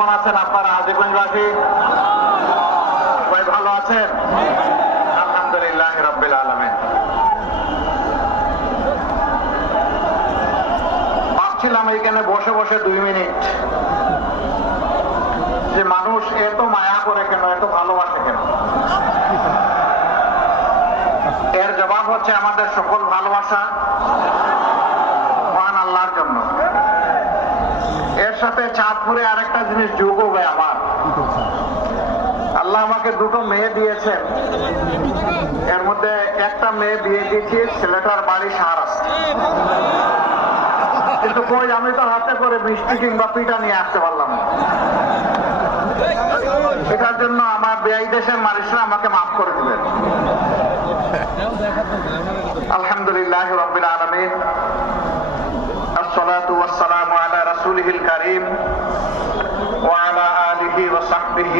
কেমন আছেন আপনারা আজিগঞ্জবাসী? সবাই ভালো আছেন? আলহামদুলিল্লাহ রাব্বিল আলামিন। ভাবছিলাম এইখানে বসে বসে 2 মিনিট যে মানুষ এত মায়া করে কেন, এত ভালোবাসে কেন? এর জবাব হচ্ছে আমাদের সকল ভালোবাসা মহান আল্লাহর জন্য। এর সাথে চাঁদপুরে আরেকটা জিনিস যোগ হবে আমার। আল্লাহ আমাকে 2টো মেয়ে দিয়েছেন, এর মধ্যে একটা মেয়ে বিয়ে দিয়েছি, ছেলেটার বাড়ি শাহরাস্তি। কিন্তু কই, আমি তো হাতে করে মিষ্টি কিংবা পিঠা নিয়ে আসতে পারলাম না। এটার জন্য আমার বেয়াই দেশের মানুষরা আমাকে মাফ করে দিবেন। আলহামদুলিল্লাহ রাব্বিল আলামিন। আসসালাতু ওয়াসসালামু আলা রাসূলিল কারীম ওয়া আলা আলিহি ওয়া সাহবিহি